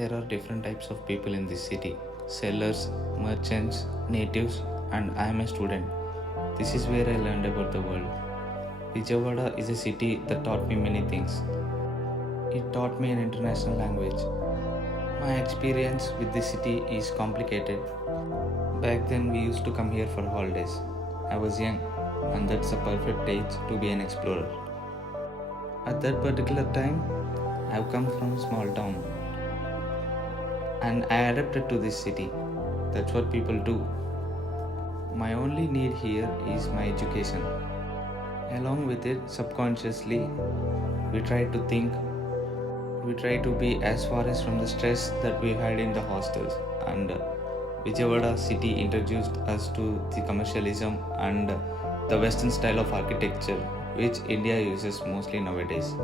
There are different types of people in this city: sellers, merchants, natives, and I am a student. This is where I learned about the world. Vijayawada is a city that taught me many things. It taught me an international language. My experience with this city is complicated. Back then, we used to come here for holidays. I was young, and that's a perfect age to be an explorer. At that particular time, I've come from a small town and I adapted to this city. That's what people do. My only need here is my education. Along with it, subconsciously, we try to think, we try to be as far as from the stress that we had in the hostels. And Vijayawada city introduced us to the commercialism and the Western style of architecture, which India uses mostly nowadays.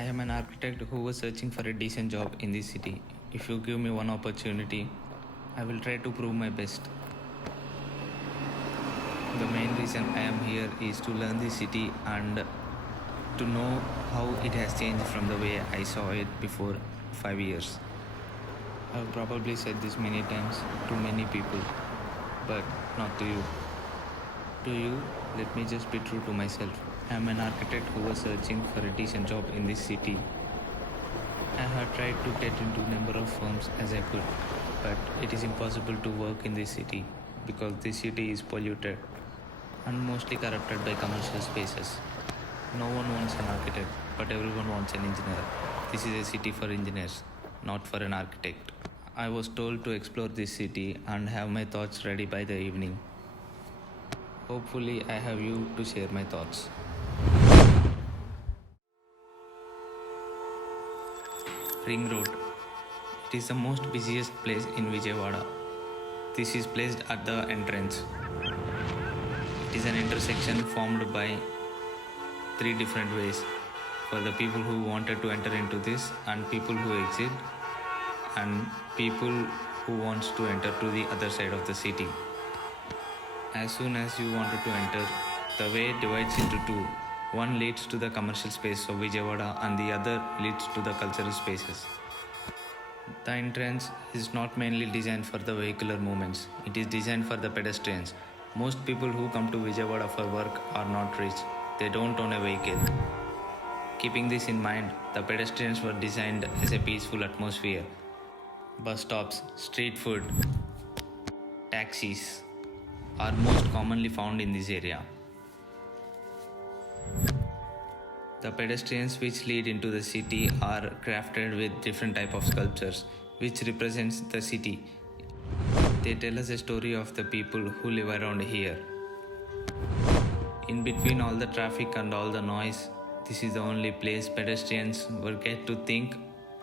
I am an architect who was searching for a decent job in this city. If you give me one opportunity, I will try to prove my best. The main reason I am here is to learn the city and to know how it has changed from the way I saw it before 5 years. I've probably said this many times to many people, but not to you. To you, let me just be true to myself. I am an architect who was searching for a decent job in this city. I have tried to get into a number of firms as I could, but it is impossible to work in this city because this city is polluted and mostly corrupted by commercial spaces. No one wants an architect, but everyone wants an engineer. This is a city for engineers, not for an architect. I was told to explore this city and have my thoughts ready by the evening. Hopefully, I have you to share my thoughts. Ring Road. It is the most busiest place in Vijayawada. This is placed at the entrance. It is an intersection formed by three different ways for the people who wanted to enter into this and people who exit and people who wants to enter to the other side of the city. As soon as you wanted to enter, the way divides into two. One leads to the commercial space of Vijayawada and the other leads to the cultural spaces. The entrance is not mainly designed for the vehicular movements, it is designed for the pedestrians. Most people who come to Vijayawada for work are not rich, they don't own a vehicle. Keeping this in mind, the pedestrians were designed as a peaceful atmosphere. Bus stops, street food, taxis are most commonly found in this area. The pedestrians which lead into the city are crafted with different type of sculptures which represents the city. They tell us a story of the people who live around here. In between all the traffic and all the noise, this is the only place pedestrians will get to think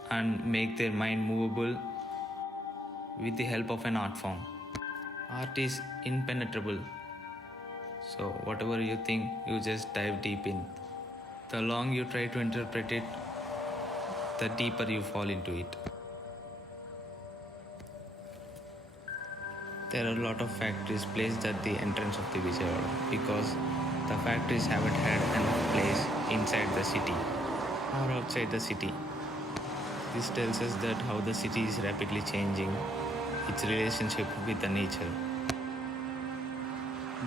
and make their mind movable with the help of an art form. Art is impenetrable. So whatever you think, you just dive deep in. The longer you try to interpret it, the deeper you fall into it. There are a lot of factories placed at the entrance of the Vijayawada because the factories haven't had enough place inside the city or outside the city. This tells us that how the city is rapidly changing its relationship with the nature.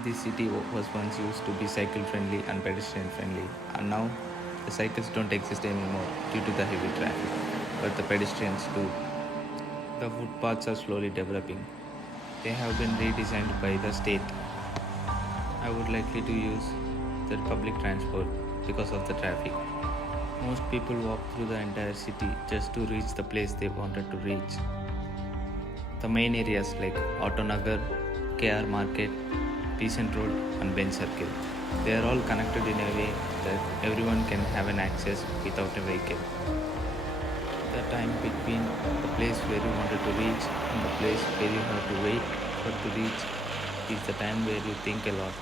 This city was once used to be cycle friendly and pedestrian friendly, and now the cycles don't exist anymore due to the heavy traffic, but the pedestrians do. The footpaths are slowly developing. They have been redesigned by the state. I would likely to use the public transport because of the traffic. Most people walk through the entire city just to reach the place they wanted to reach. The main areas like Autonagar, KR Market, Peasant Road and Ben Circle. They are all connected in a way that everyone can have an access without a vehicle. The time between the place where you wanted to reach and the place where you have to wait for to reach is the time where you think a lot.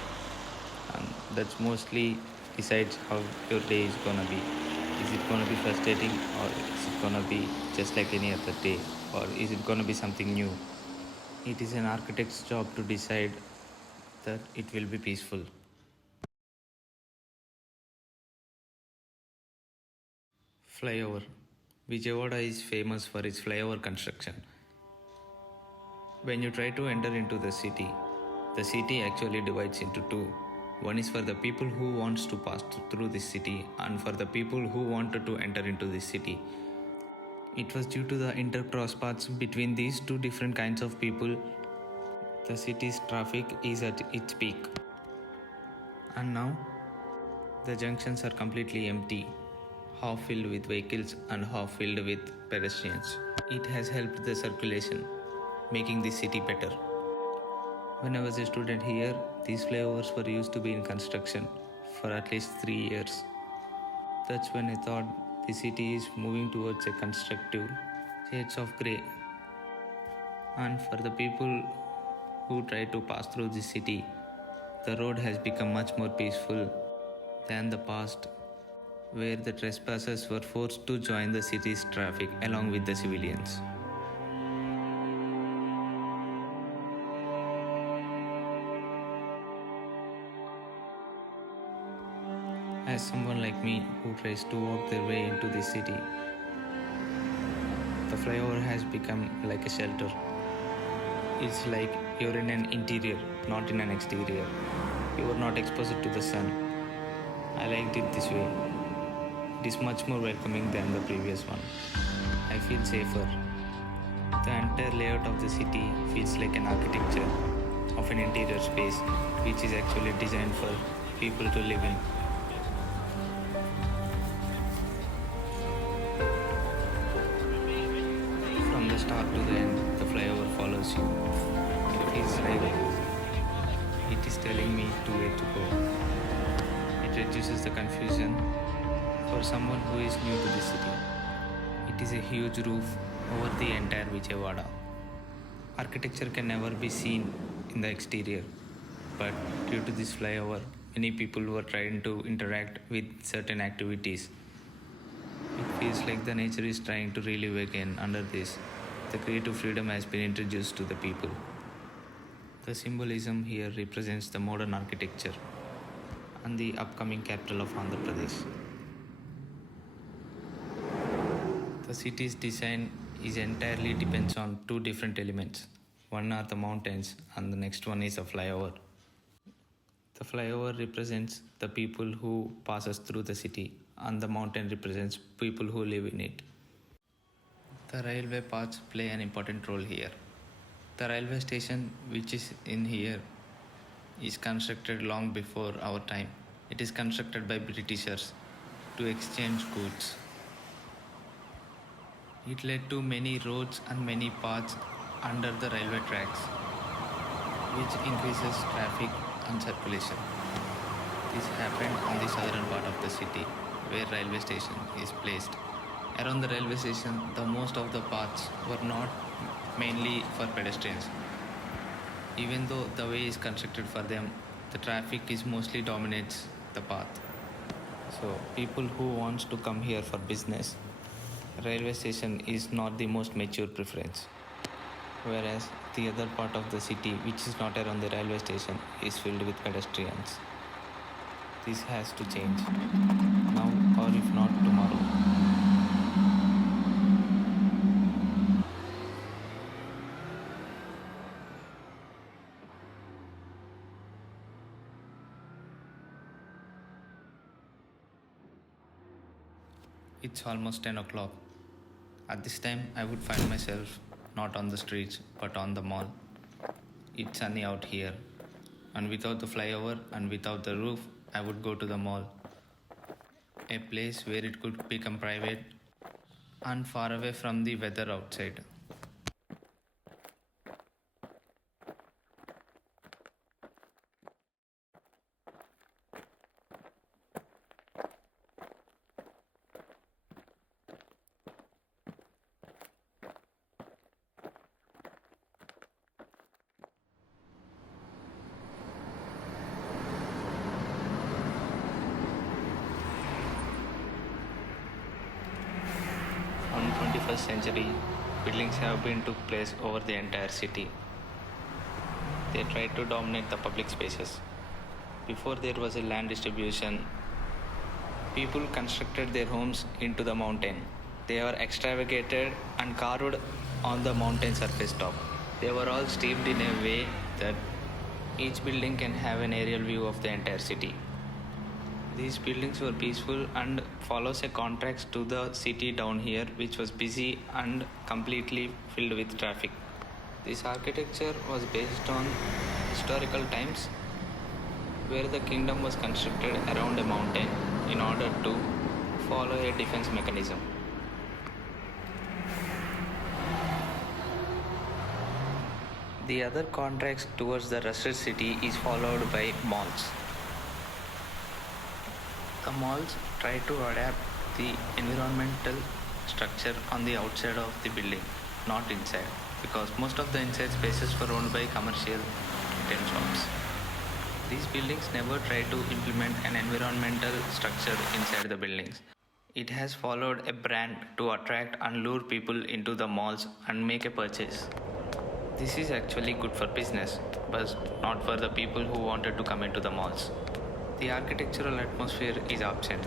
And that's mostly decides how your day is gonna be. Is it gonna be frustrating or is it gonna be just like any other day? Or is it gonna be something new? It is an architect's job to decide that it will be peaceful. Flyover. Vijayawada is famous for its flyover construction. When you try to enter into the city actually divides into two. One is for the people who wants to pass through this city and for the people who wanted to enter into this city. It was due to the intercross paths between these two different kinds of people, the city's traffic is at its peak. And now, the junctions are completely empty, half filled with vehicles and half filled with pedestrians. It has helped the circulation, making the city better. When I was a student here, these flyovers were used to be in construction for at least 3 years. That's when I thought the city is moving towards a constructive shades of grey. And for the people who try to pass through the city, the road has become much more peaceful than the past, where the trespassers were forced to join the city's traffic along with the civilians. As someone like me who tries to walk their way into the city, the flyover has become like a shelter. It's like you're in an interior, not in an exterior. You are not exposed to the sun. I liked it this way. It is much more welcoming than the previous one. I feel safer. The entire layout of the city feels like an architecture of an interior space which is actually designed for people to live in. From the start to the end, the flyover follows you. It feels like it is telling me to where to go. It reduces the confusion for someone who is new to the city. It is a huge roof over the entire Vijayawada. Architecture can never be seen in the exterior, but due to this flyover, many people were trying to interact with certain activities. It feels like the nature is trying to relive again under this. The creative freedom has been introduced to the people. The symbolism here represents the modern architecture and the upcoming capital of Andhra Pradesh. The city's design is entirely depends on two different elements. One are the mountains and the next one is a flyover. The flyover represents the people who passes through the city and the mountain represents people who live in it. The railway paths play an important role here. The railway station which is in here is constructed long before our time. It is constructed by Britishers to exchange goods. It led to many roads and many paths under the railway tracks, which increases traffic and circulation. This happened on the southern part of the city, where railway station is placed. Around the railway station, the most of the paths were not mainly for pedestrians. Even though the way is constructed for them, the traffic is mostly dominates the path. So people who wants to come here for business, railway station is not the most mature preference. Whereas the other part of the city which is not around the railway station is filled with pedestrians. This has to change now or if not tomorrow. It's almost 10 o'clock. At this time, I would find myself not on the streets but on the mall. It's sunny out here, and without the flyover and without the roof, I would go to the mall. A place where it could become private and far away from the weather outside. On 21st century, buildings have been took place over the entire city. They tried to dominate the public spaces. Before there was a land distribution, People constructed their homes into the mountain. They were extravagated and carved on the mountain surface top. They were all steeped in a way that each building can have an aerial view of the entire city. These buildings were peaceful and follows a contrast to the city down here, which was busy and completely filled with traffic. This architecture was based on historical times where the kingdom was constructed around a mountain in order to follow a defense mechanism. The other contrast towards the rusted city is followed by malls. The malls try to adapt the environmental structure on the outside of the building, not inside, because most of the inside spaces were owned by commercial retail shops. These buildings never try to implement an environmental structure inside the buildings. It has followed a brand to attract and lure people into the malls and make a purchase. This is actually good for business, but not for the people who wanted to come into the malls. The architectural atmosphere is absent.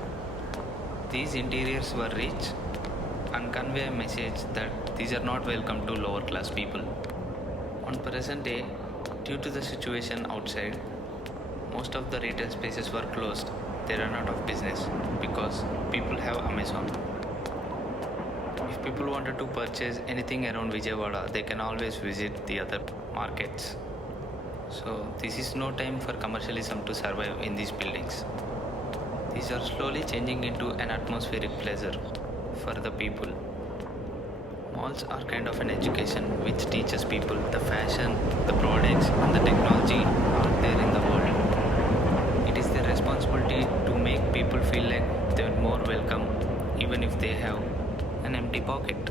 These interiors were rich and convey a message that these are not welcome to lower class people. On present day, due to the situation outside, most of the retail spaces were closed. They run out of business because people have Amazon. If people wanted to purchase anything around Vijayawada, they can always visit the other markets. So this is no time for commercialism to survive in these buildings. These are slowly changing into an atmospheric pleasure for the people. Malls are kind of an education which teaches people the fashion, the products and the technology are there in the world. It is their responsibility to make people feel like they are more welcome even if they have an empty pocket.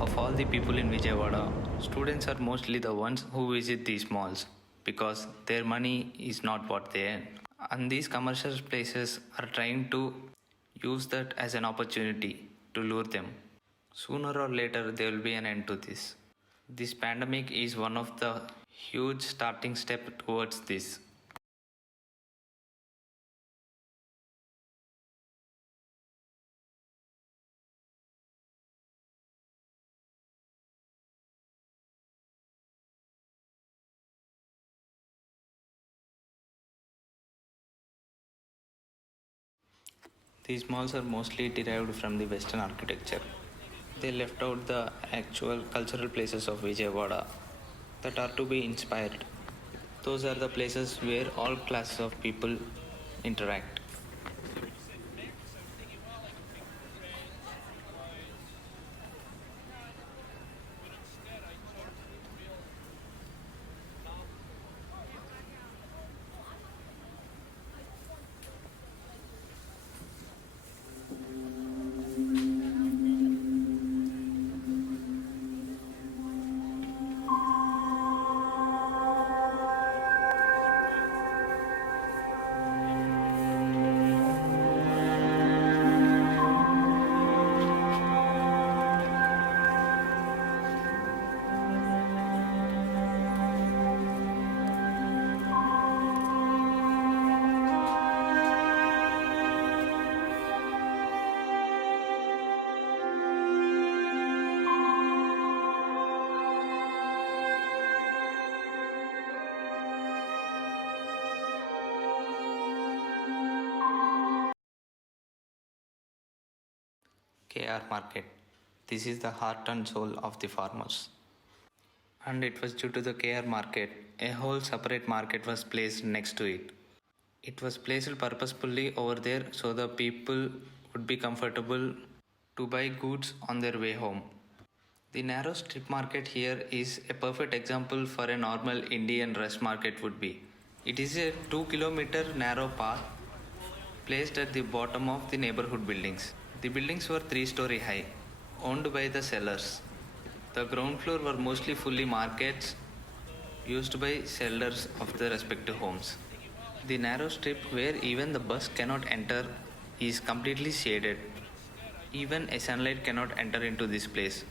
Of all the people in Vijayawada, students are mostly the ones who visit these malls because their money is not what they earn. And these commercial places are trying to use that as an opportunity to lure them. Sooner or later, there will be an end to this. This pandemic is one of the huge starting step towards this. These malls are mostly derived from the Western architecture. They left out the actual cultural places of Vijayawada that are to be inspired. Those are the places where all classes of people interact. KR Market. This is the heart and soul of the farmers. And it was due to the KR Market, a whole separate market was placed next to it. It was placed purposefully over there so the people would be comfortable to buy goods on their way home. The narrow strip market here is a perfect example for a normal Indian rush market would be. It is a 2 kilometer narrow path placed at the bottom of the neighborhood buildings. The buildings were 3 story high, owned by the sellers. The ground floor were mostly fully markets used by sellers of the respective homes. The narrow strip where even the bus cannot enter is completely shaded. Even a sunlight cannot enter into this place.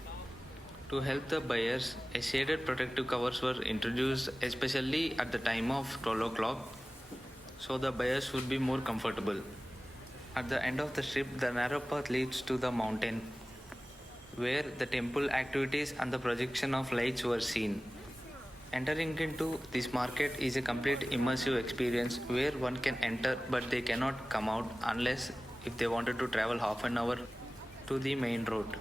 To help the buyers, a shaded protective covers were introduced especially at the time of 12 o'clock so the buyers would be more comfortable. At the end of the strip, the narrow path leads to the mountain, where the temple activities and the projection of lights were seen. Entering into this market is a complete immersive experience where one can enter but they cannot come out unless if they wanted to travel half an hour to the main road.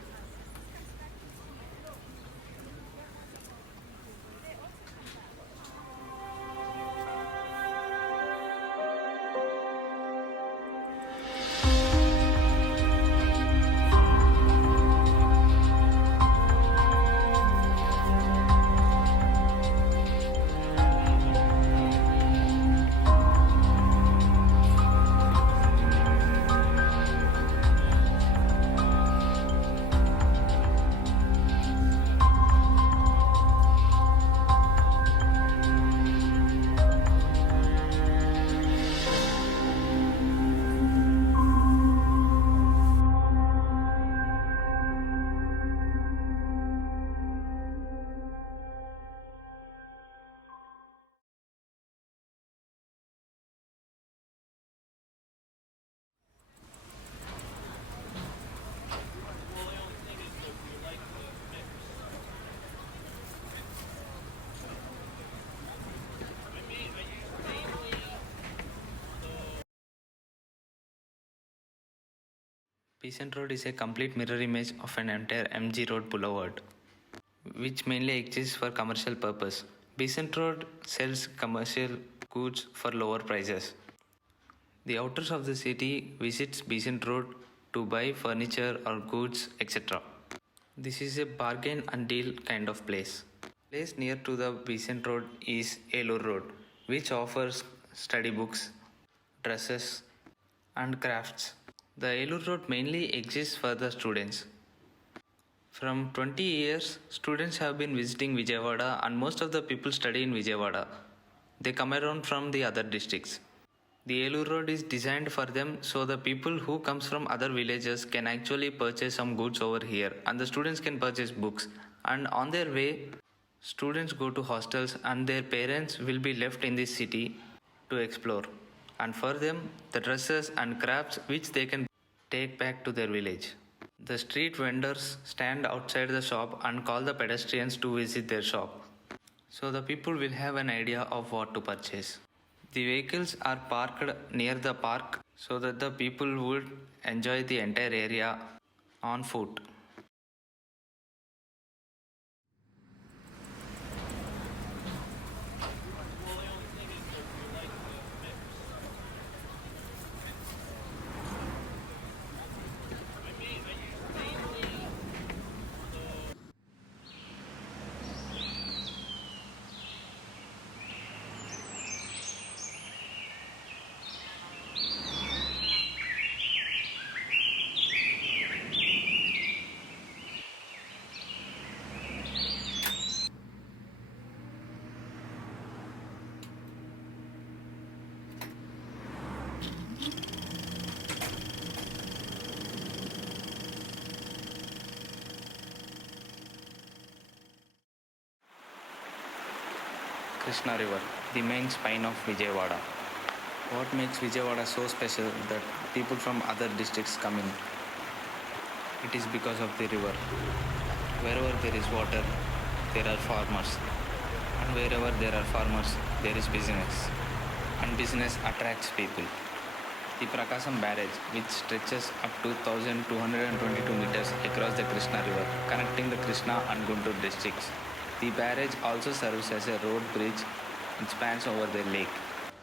Peasant Road is a complete mirror image of an entire MG Road boulevard, which mainly exists for commercial purpose. Besant Road sells commercial goods for lower prices. The outers of the city visits Besant Road to buy furniture or goods, etc. This is a bargain and deal kind of place. Place near to the Besant Road is Elur Road, which offers study books, dresses, and crafts. The Elur Road mainly exists for the students. From 20 years, students have been visiting Vijayawada and most of the people study in Vijayawada. They come around from the other districts. The Elur Road is designed for them so the people who comes from other villages can actually purchase some goods over here and the students can purchase books. And on their way, students go to hostels and their parents will be left in this city to explore. And for them, the dresses and crafts which they can take back to their village. The street vendors stand outside the shop and call the pedestrians to visit their shop. So the people will have an idea of what to purchase. The vehicles are parked near the park so that the people would enjoy the entire area on foot. Krishna River, the main spine of Vijayawada. What makes Vijayawada so special that people from other districts come in? It is because of the river. Wherever there is water, there are farmers. And wherever there are farmers, there is business. And business attracts people. The Prakasam Barrage, which stretches up to 1222 meters across the Krishna River, connecting the Krishna and Guntur districts. The barrage also serves as a road bridge and spans over the lake.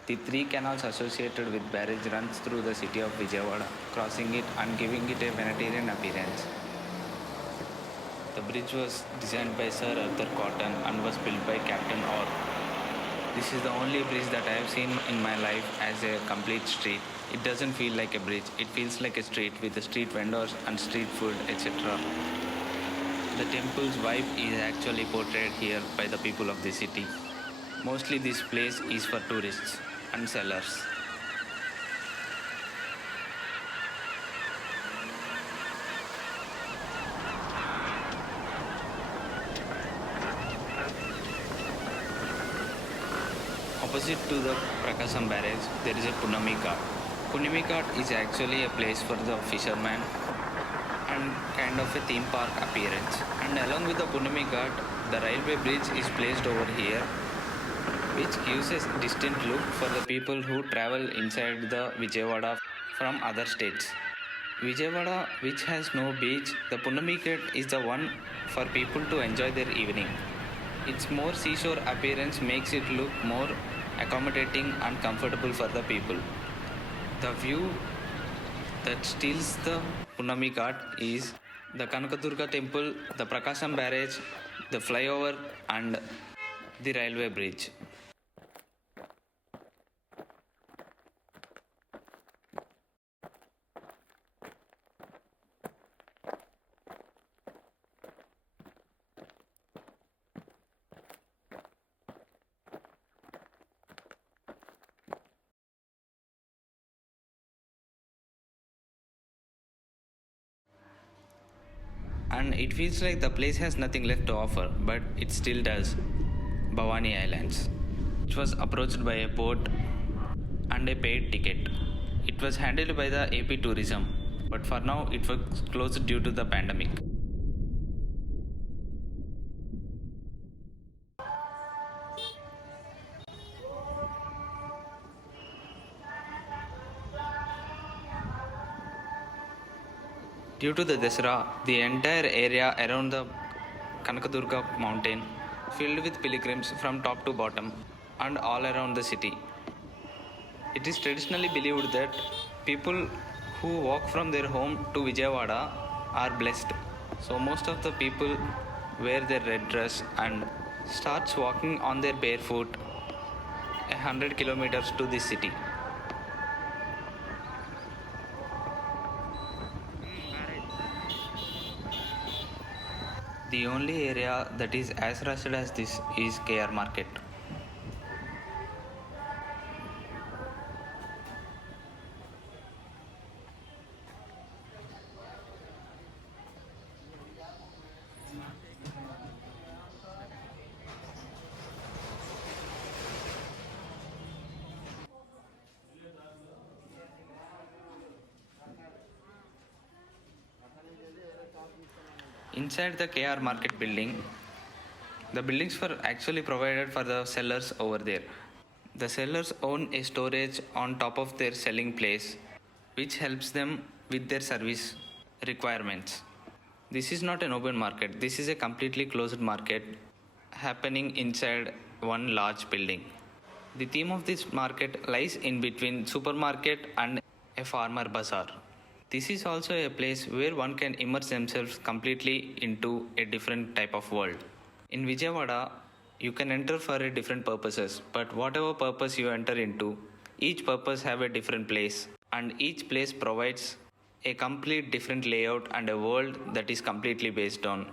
The three canals associated with barrage runs through the city of Vijayawada, crossing it and giving it a Venetian appearance. The bridge was designed by Sir Arthur Cotton and was built by Captain Orr. This is the only bridge that I have seen in my life as a complete street. It doesn't feel like a bridge, it feels like a street with the street vendors and street food, etc. The temple's vibe is actually portrayed here by the people of the city. Mostly this place is for tourists and sellers. Opposite to the Prakasam barrage, there is a Punami Ghat. Punimi Ghat is actually a place for the fishermen and kind of a theme park appearance. And along with the Punami Ghat, the railway bridge is placed over here, which gives a distinct look for the people who travel inside the Vijayawada from other states. Vijayawada, which has no beach, the Punami Ghat is the one for people to enjoy their evening. Its more seashore appearance makes it look more accommodating and comfortable for the people. The view that steals the Punami Ghat is the Kanakadurga temple, the Prakasam barrage, the flyover, and the railway bridge. And it feels like the place has nothing left to offer, but it still does. Bhavani Islands, which was approached by a boat and a paid ticket. It was handled by the AP Tourism, but for now it was closed due to the pandemic. Due to the Dasara, the entire area around the Kanakadurga mountain filled with pilgrims from top to bottom and all around the city. It is traditionally believed that people who walk from their home to Vijayawada are blessed. So most of the people wear their red dress and starts walking on their barefoot 100 kilometers to the city. The only area that is as rushed as this is KR Market. Inside the KR Market building, the buildings were actually provided for the sellers over there. The sellers own a storage on top of their selling place, which helps them with their service requirements. This is not an open market, this is a completely closed market happening inside one large building. The theme of this market lies in between supermarket and a farmer bazaar. This is also a place where one can immerse themselves completely into a different type of world. In Vijayawada, you can enter for a different purposes, but whatever purpose you enter into, each purpose have a different place, and each place provides a complete different layout and a world that is completely based on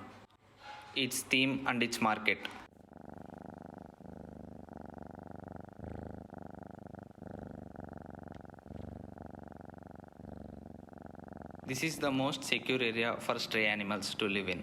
its theme and its market. This is the most secure area for stray animals to live in.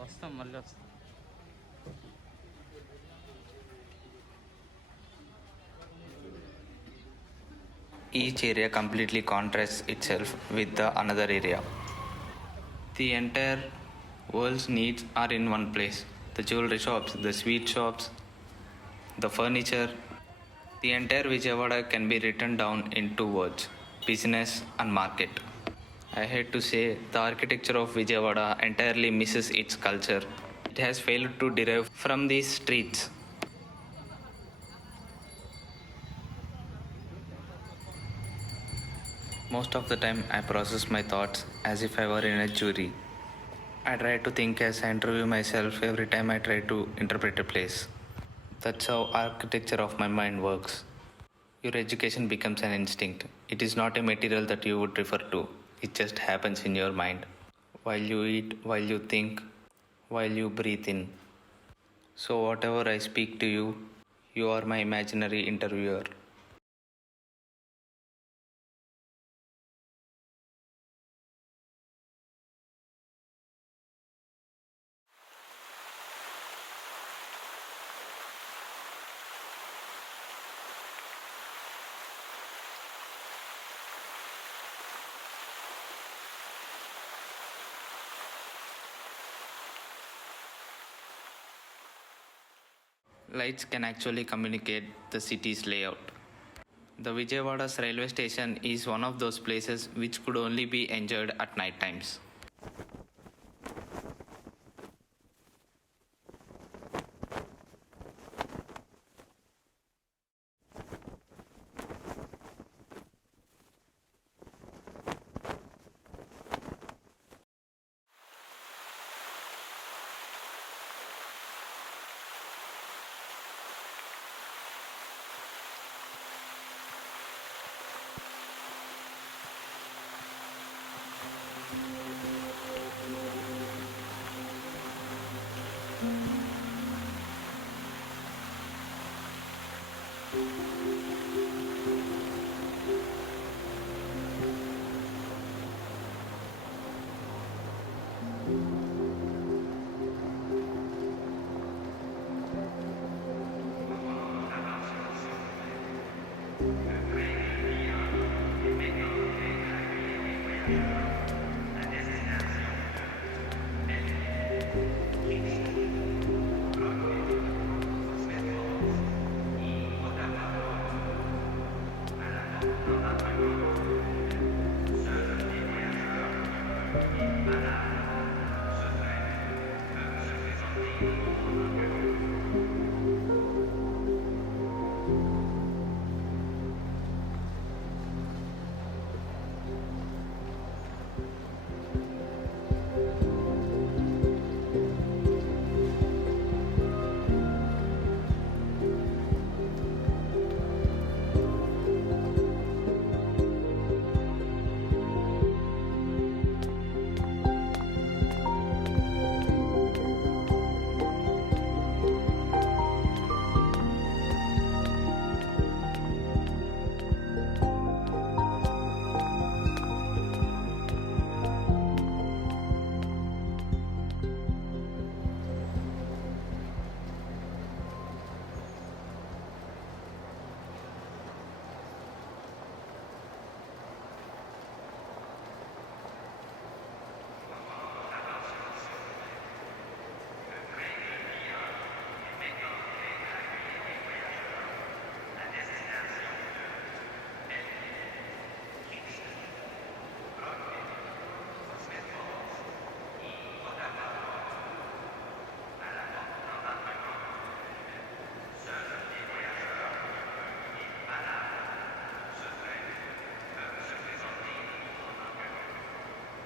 వస్తాం మళ్ళీ వస్తాం. Each area completely contrasts itself with the another area. The entire world's needs are in one place. The jewelry shops, the sweet shops, the furniture. The entire Vijayawada can be written down in two words: business and market. I hate to say, the architecture of Vijayawada entirely misses its culture. It has failed to derive from these streets. Most of the time, I process my thoughts as if I were in a jury. I try to think as I interview myself every time I try to interpret a place. That's how architecture of my mind works. Your education becomes an instinct. It is not a material that you would refer to. It just happens in your mind. While you eat, while you think, while you breathe in. So whatever I speak to you, you are my imaginary interviewer. Lights can actually communicate the city's layout. The Vijayawada's railway station is one of those places which could only be enjoyed at night times.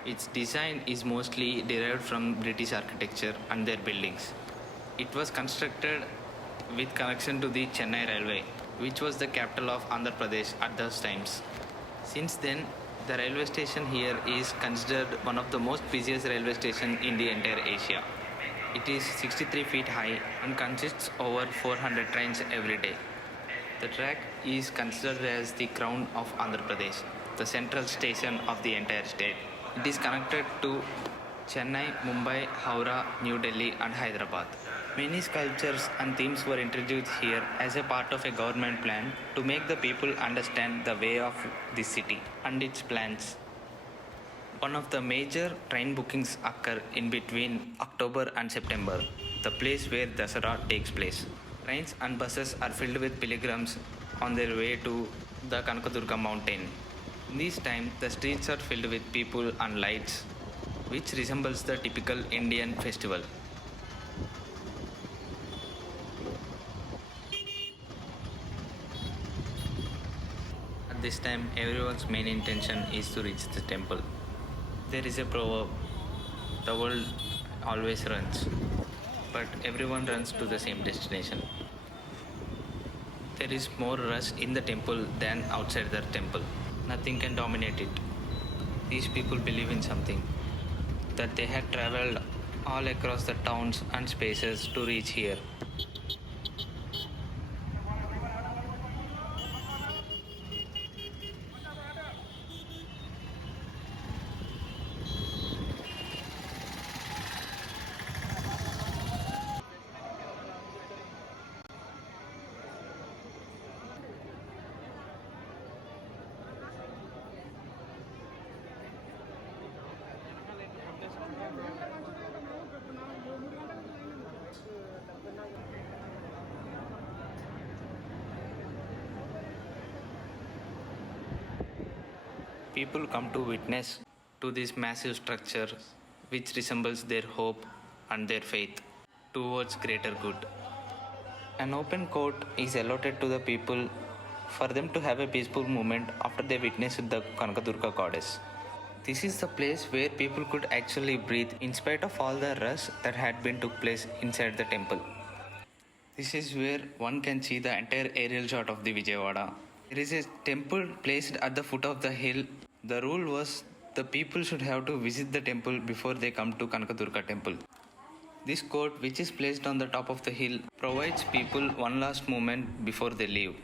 Its design is mostly derived from British architecture and their buildings. It was constructed with connection to the Chennai Railway, which was the capital of Andhra Pradesh at those times. Since then, the railway station here is considered one of the most busiest railway stations in the entire Asia. It is 63 feet high and consists over 400 trains every day. The track is considered as the crown of Andhra Pradesh, the central station of the entire state. It is connected to Chennai, Mumbai, Howrah, New Delhi, and Hyderabad. Many sculptures and themes were introduced here as a part of a government plan to make the people understand the way of this city and its plans. One of the major train bookings occur in between October and September, the place where Dasara takes place. Trains and buses are filled with pilgrims on their way to the Kanakadurga mountain. In this time, the streets are filled with people and lights, which resembles the typical Indian festival. At this time, everyone's main intention is to reach the temple. There is a proverb: the world always runs, but everyone runs to the same destination. There is more rush in the temple than outside the temple. Nothing can dominate it. These people believe in something, that they had traveled all across the towns and spaces to reach here. People come to witness to this massive structure which resembles their hope and their faith towards greater good. An open court is allotted to the people for them to have a peaceful moment after they witness the Kanakadurga goddess. This is the place where people could actually breathe in spite of all the rush that had been took place inside the temple. This is where one can see the entire aerial shot of the Vijayawada. There is a temple placed at the foot of the hill. The rule was the people should have to visit the temple before they come to Kanakadurga temple. This court, which is placed on the top of the hill, provides people one last moment before they leave.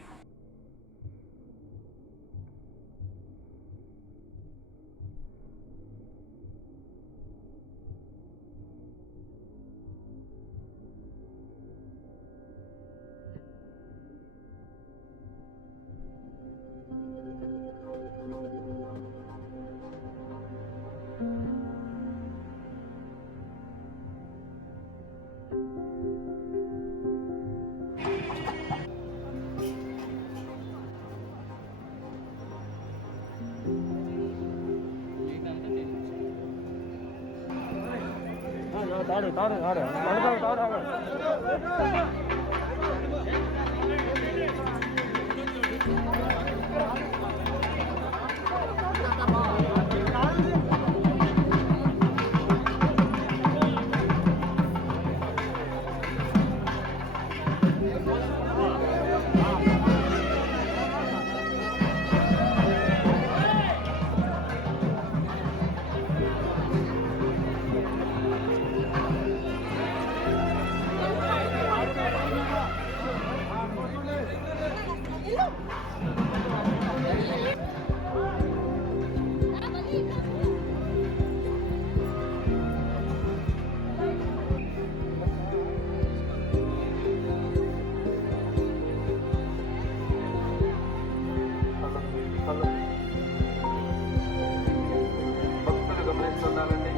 భక్తులు గమనిస్తున్నారండి.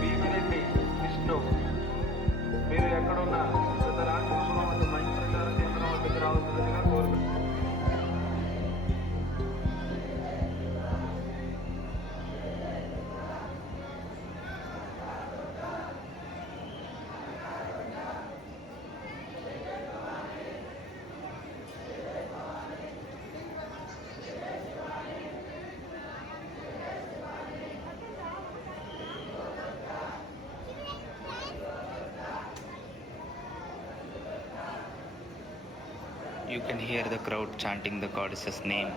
భీమిరెడ్డి విష్ణు, మీరు ఎక్కడున్నా రాజకృష్ణ వద్ద మహిళల కేంద్రం వద్దకు రావాల్సిందిగా కోరుతున్నాను. You can hear the crowd chanting the goddess's name.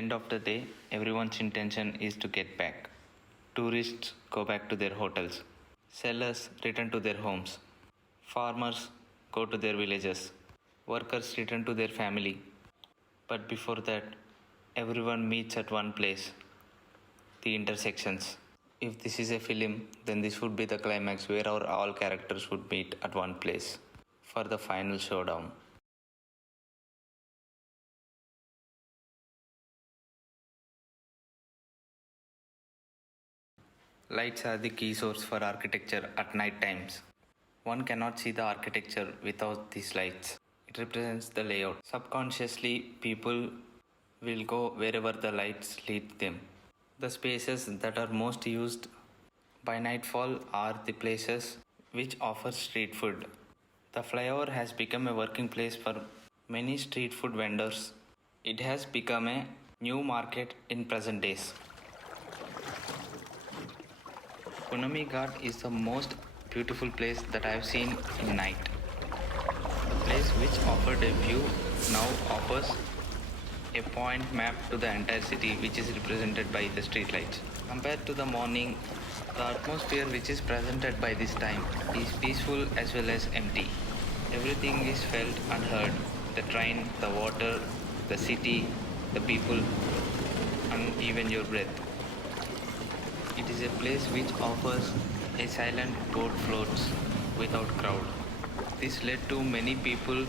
End of the day, everyone's intention is to get back. Tourists go back to their hotels. Sellers return to their homes. Farmers go to their villages. Workers return to their family. But before that, everyone meets at one place, the intersections. If this is a film, then this would be the climax where our all characters would meet at one place for the final showdown. Lights are the key source for architecture at night times. One cannot see the architecture without these lights. It represents the layout. Subconsciously, people will go wherever the lights lead them. The spaces that are most used by nightfall are the places which offer street food. The flyover has become a working place for many street food vendors. It has become a new market in present days. Punami Ghat is the most beautiful place that I have seen in night. The place which offered a view now offers a point map to the entire city, which is represented by the streetlights. Compared to the morning, the atmosphere which is presented by this time is peaceful as well as empty. Everything is felt and heard: the train, the water, the city, the people, and even your breath. It is a place which offers a silent boat floats without crowd. This led to many people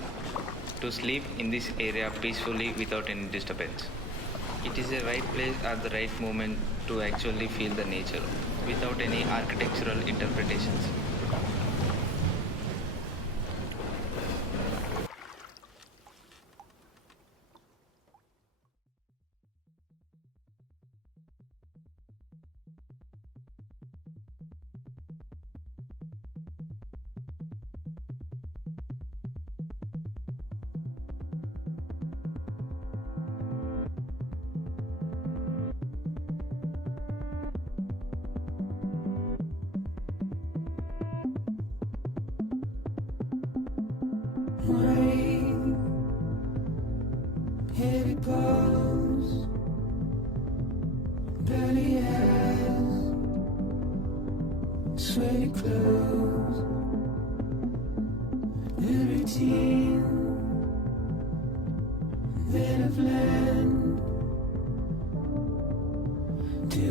to sleep in this area peacefully without any disturbance. It is a right place at the right moment to actually feel the nature without any architectural interpretations. Rain, heavy blows, belly eyes, sweaty clothes, a routine that I've learned to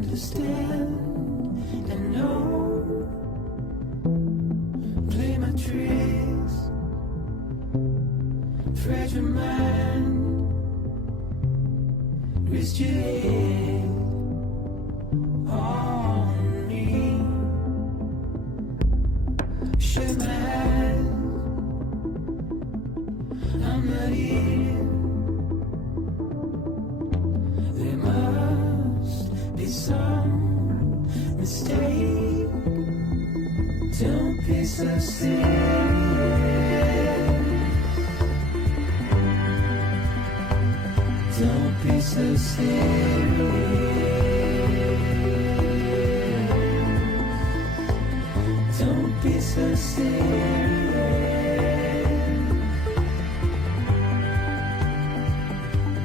understand and know. Play my tricks, fragile mind, risk your head on me. Shut my eyes, I'm not here. There must be some mistake. Don't be so serious. Don't be so serious. Don't be so serious.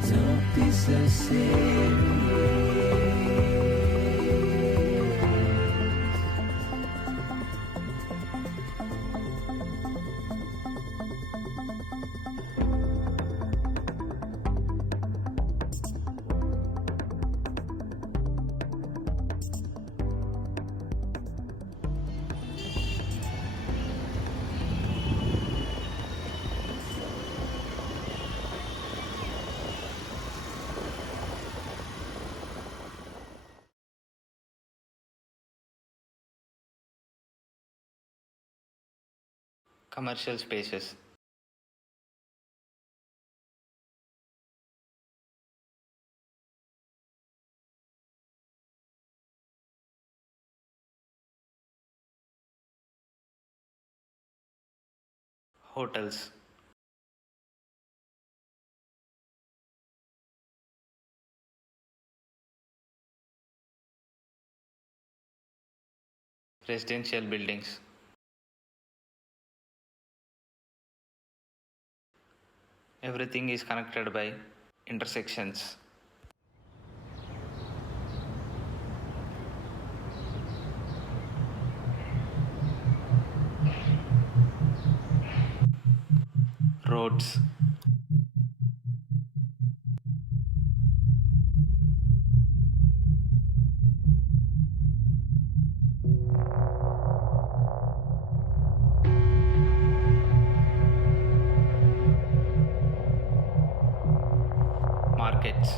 Don't be so serious. Commercial spaces. Hotels. Residential buildings. Everything is connected by intersections. Roads. Markets.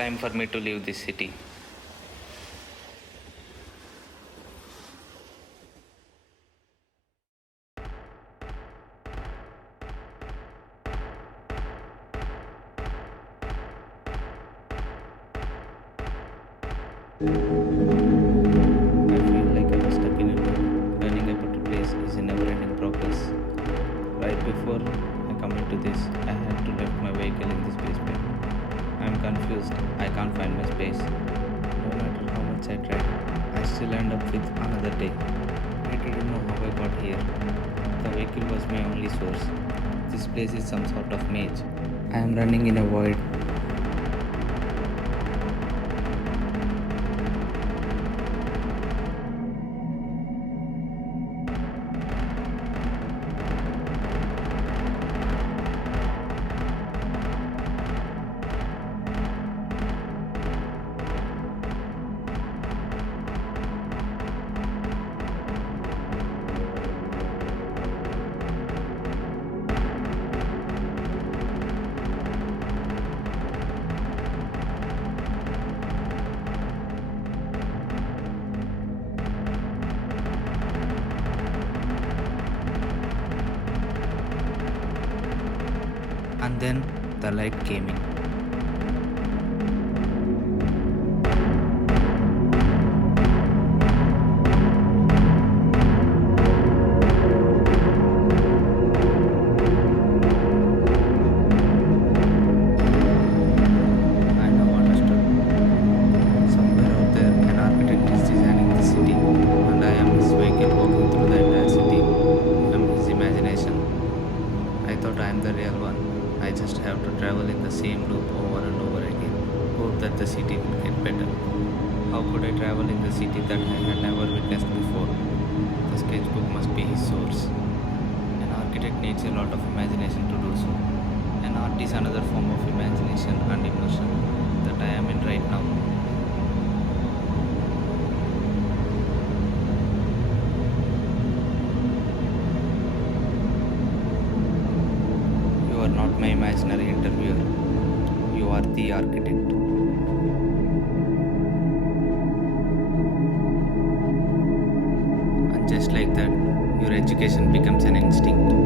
time for me to leave this city. I feel like I was stuck in a loop. Learning about a place is a never-ending progress. Right before I come into this, I had to left my vehicle in this basement. I am confused. I can't find my space. No matter how much I tried, I still end up with another day. I didn't know how I got here. The vehicle was my only source. This place is some sort of maze. I am running in a void. And then the light came in. I now understood. Somewhere out there, an architect is designing the city, and I am his vehicle walking through the entire city. I am his imagination. I thought I am the real one. I just have to travel in the same loop over and over again. Hope that the city will get better. How could I travel in the city that I had never witnessed before? The sketchbook must be his source. An architect needs a lot of imagination to do so. An art is another form of imagination and emotion that I am in right now. You are not my imaginary interviewer. You are the architect. And just like that, your education becomes an instinct.